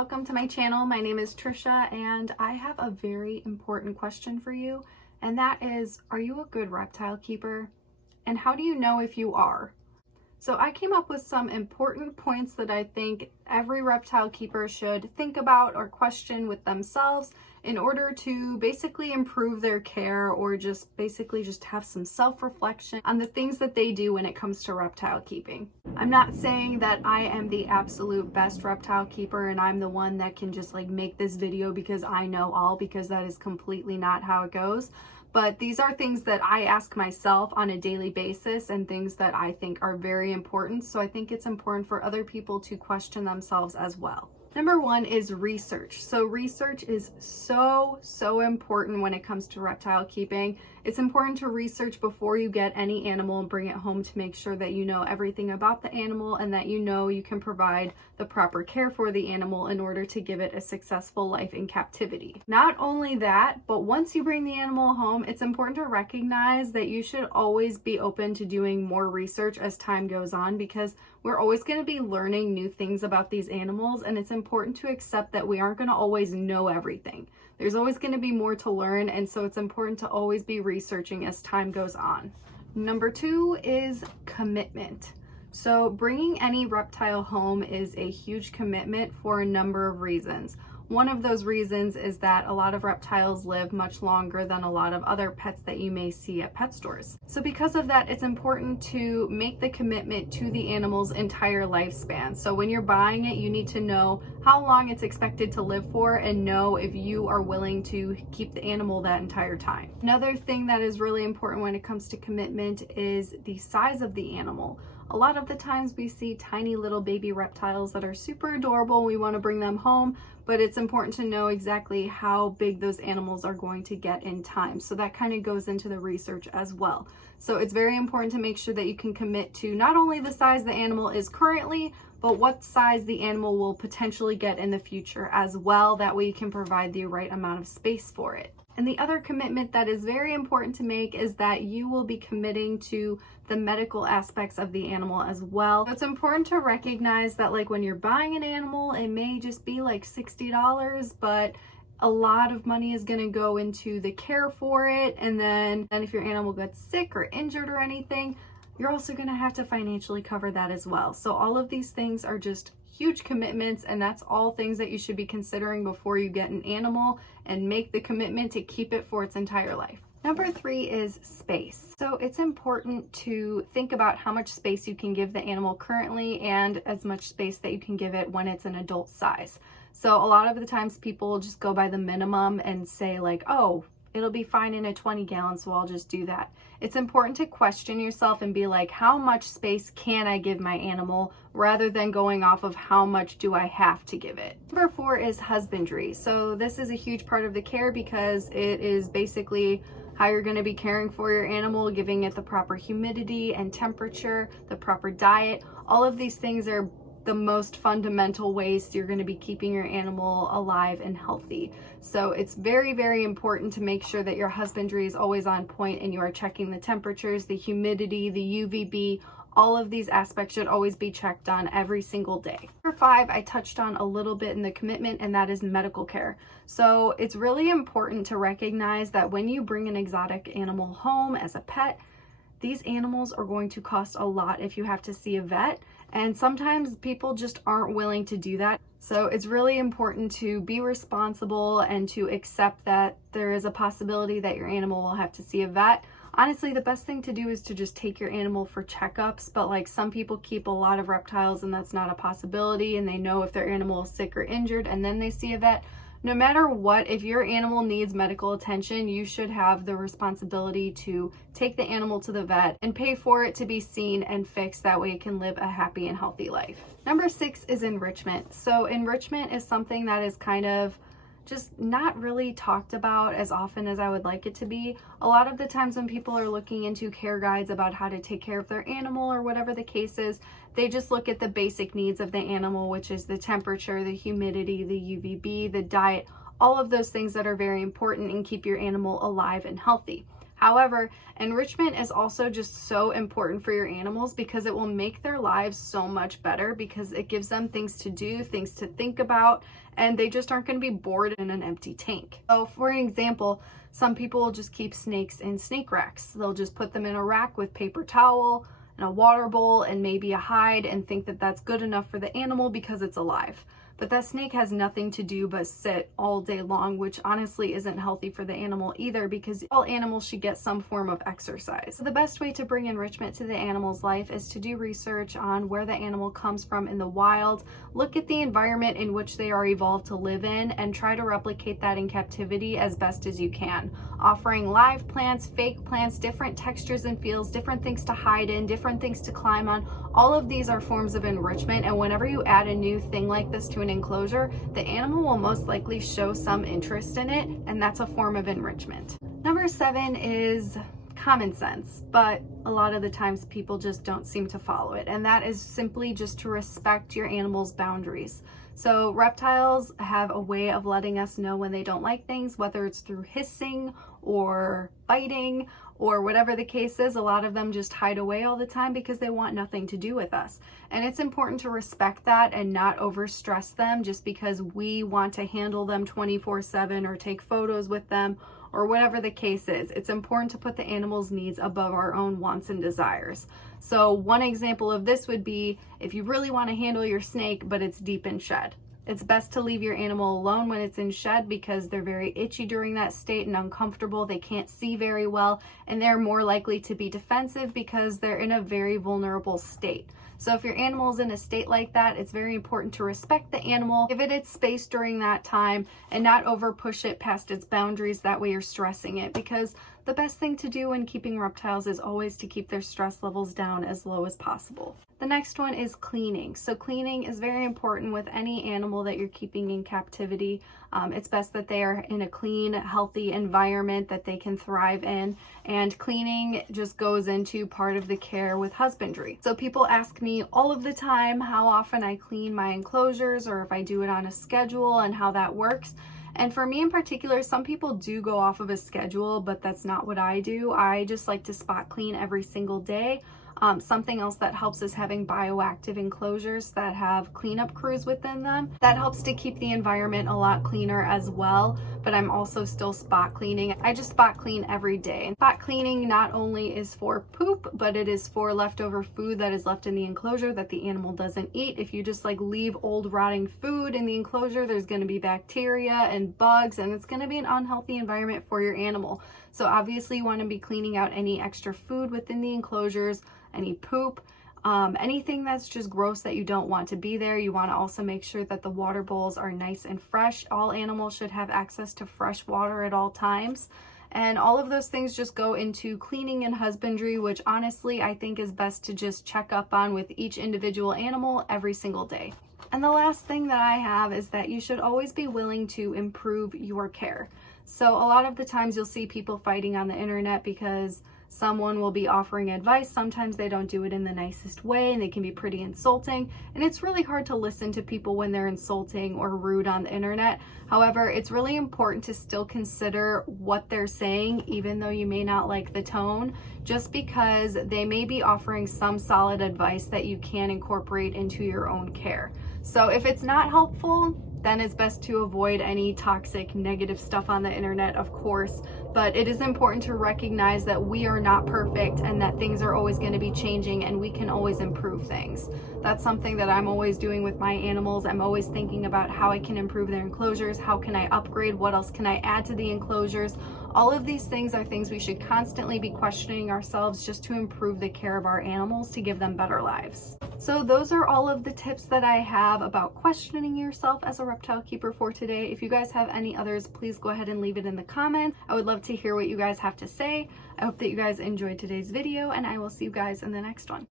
welcome to my channel. My name is Trisha and I have a very important question for you, and that is, are you a good reptile keeper? And how do you know if you are? So I came up with some important points that I think every reptile keeper should think about or question with themselves in order to basically improve their care, or just have some self-reflection on the things that they do when it comes to reptile keeping. I'm not saying that I am the absolute best reptile keeper and I'm the one that can just make this video because I know all, because that is completely not how it goes. But these are things that I ask myself on a daily basis and things that I think are very important. So I think it's important for other people to question themselves as well. Number one is research. So research is so important when it comes to reptile keeping. It's important to research before you get any animal and bring it home to make sure that you know everything about the animal and that you know you can provide the proper care for the animal in order to give it a successful life in captivity. Not only that, but once you bring the animal home, it's important to recognize that you should always be open to doing more research as time goes on, because we're always going to be learning new things about these animals, and it's important to accept that we aren't going to always know everything. There's always going to be more to learn, and so it's important to always be researching as time goes on. Number two is commitment. So bringing any reptile home is a huge commitment for a number of reasons. One of those reasons is that a lot of reptiles live much longer than a lot of other pets that you may see at pet stores. So because of that, it's important to make the commitment to the animal's entire lifespan. So when you're buying it, you need to know how long it's expected to live for and know if you are willing to keep the animal that entire time. Another thing that is really important when it comes to commitment is the size of the animal. A lot of the times we see tiny little baby reptiles that are super adorable and we want to bring them home, but it's important to know exactly how big those animals are going to get in time. So that kind of goes into the research as well. So it's very important to make sure that you can commit to not only the size the animal is currently, but what size the animal will potentially get in the future as well. That way you can provide the right amount of space for it. And the other commitment that is very important to make is that you will be committing to the medical aspects of the animal as well. So it's important to recognize that when you're buying an animal, it may just be $60, but a lot of money is going to go into the care for it. And then if your animal gets sick or injured or anything, you're also going to have to financially cover that as well. So all of these things are just huge commitments, and that's all things that you should be considering before you get an animal and make the commitment to keep it for its entire life. Number three is space. So it's important to think about how much space you can give the animal currently and as much space that you can give it when it's an adult size. So a lot of the times people just go by the minimum and say oh, it'll be fine in a 20-gallon, so I'll just do that. It's important to question yourself and be how much space can I give my animal, rather than going off of how much do I have to give it. Number four is husbandry. So this is a huge part of the care because it is basically how you're going to be caring for your animal, giving it the proper humidity and temperature, the proper diet. All of these things are the most fundamental ways you're going to be keeping your animal alive and healthy. So it's very important to make sure that your husbandry is always on point and you are checking the temperatures, the humidity, the UVB. All of these aspects should always be checked on every single day. Number five, I touched on a little bit in the commitment, and that is medical care. So it's really important to recognize that when you bring an exotic animal home as a pet, these animals are going to cost a lot if you have to see a vet. And sometimes people just aren't willing to do that. So it's really important to be responsible and to accept that there is a possibility that your animal will have to see a vet. Honestly, the best thing to do is to just take your animal for checkups, but some people keep a lot of reptiles and that's not a possibility, and they know if their animal is sick or injured and then they see a vet. No matter what, if your animal needs medical attention, you should have the responsibility to take the animal to the vet and pay for it to be seen and fixed. That way it can live a happy and healthy life. Number six is enrichment. So enrichment is something that is kind of just not really talked about as often as I would like it to be. A lot of the times when people are looking into care guides about how to take care of their animal or whatever the case is, they just look at the basic needs of the animal, which is the temperature, the humidity, the UVB, the diet, all of those things that are very important and keep your animal alive and healthy. However, enrichment is also just so important for your animals because it will make their lives so much better, because it gives them things to do, things to think about, and they just aren't going to be bored in an empty tank. So for example, some people will just keep snakes in snake racks. They'll just put them in a rack with paper towel and a water bowl and maybe a hide and think that that's good enough for the animal because it's alive. But that snake has nothing to do but sit all day long, which honestly isn't healthy for the animal either, because all animals should get some form of exercise. So the best way to bring enrichment to the animal's life is to do research on where the animal comes from in the wild, look at the environment in which they are evolved to live in, and try to replicate that in captivity as best as you can. Offering live plants, fake plants, different textures and feels, different things to hide in, different things to climb on. All of these are forms of enrichment, and whenever you add a new thing like this to an enclosure, the animal will most likely show some interest in it, and that's a form of enrichment. Number 7 is common sense, but a lot of the times people just don't seem to follow it, and that is simply just to respect your animal's boundaries. So reptiles have a way of letting us know when they don't like things, whether it's through hissing or biting or whatever the case is. A lot of them just hide away all the time because they want nothing to do with us. And it's important to respect that and not overstress them just because we want to handle them 24/7 or take photos with them or whatever the case is. It's important to put the animal's needs above our own wants and desires. So one example of this would be if you really want to handle your snake, but it's deep in shed. It's best to leave your animal alone when it's in shed because they're very itchy during that state and uncomfortable. They can't see very well, and they're more likely to be defensive because they're in a very vulnerable state. So if your animal is in a state like that, it's very important to respect the animal, give it its space during that time, and not over push it past its boundaries. That way you're stressing it, because the best thing to do when keeping reptiles is always to keep their stress levels down as low as possible. The next one is cleaning. So cleaning is very important with any animal that you're keeping in captivity. It's best that they are in a clean, healthy environment that they can thrive in. And cleaning just goes into part of the care with husbandry. So people ask me all of the time how often I clean my enclosures or if I do it on a schedule and how that works. And for me in particular, some people do go off of a schedule, but that's not what I do. I just like to spot clean every single day. Something else that helps is having bioactive enclosures that have cleanup crews within them. That helps to keep the environment a lot cleaner as well, but I'm also still spot cleaning. I just spot clean every day. And spot cleaning not only is for poop, but it is for leftover food that is left in the enclosure that the animal doesn't eat. If you just like leave old rotting food in the enclosure, there's going to be bacteria and bugs, and it's going to be an unhealthy environment for your animal. So obviously you want to be cleaning out any extra food within the enclosures, any poop, anything that's just gross that you don't want to be there. You want to also make sure that the water bowls are nice and fresh. All animals should have access to fresh water at all times. And all of those things just go into cleaning and husbandry, which honestly I think is best to just check up on with each individual animal every single day. And the last thing that I have is that you should always be willing to improve your care. So a lot of the times you'll see people fighting on the internet because someone will be offering advice. Sometimes they don't do it in the nicest way and they can be pretty insulting. And it's really hard to listen to people when they're insulting or rude on the internet. However, it's really important to still consider what they're saying, even though you may not like the tone, just because they may be offering some solid advice that you can incorporate into your own care. So if it's not helpful, then it's best to avoid any toxic, negative stuff on the internet, of course. But it is important to recognize that we are not perfect and that things are always going to be changing and we can always improve things. That's something that I'm always doing with my animals. I'm always thinking about how I can improve their enclosures, how can I upgrade, what else can I add to the enclosures. All of these things are things we should constantly be questioning ourselves just to improve the care of our animals to give them better lives. So those are all of the tips that I have about questioning yourself as a reptile keeper for today. If you guys have any others, please go ahead and leave it in the comments. I would love to hear what you guys have to say. I hope that you guys enjoyed today's video, and I will see you guys in the next one.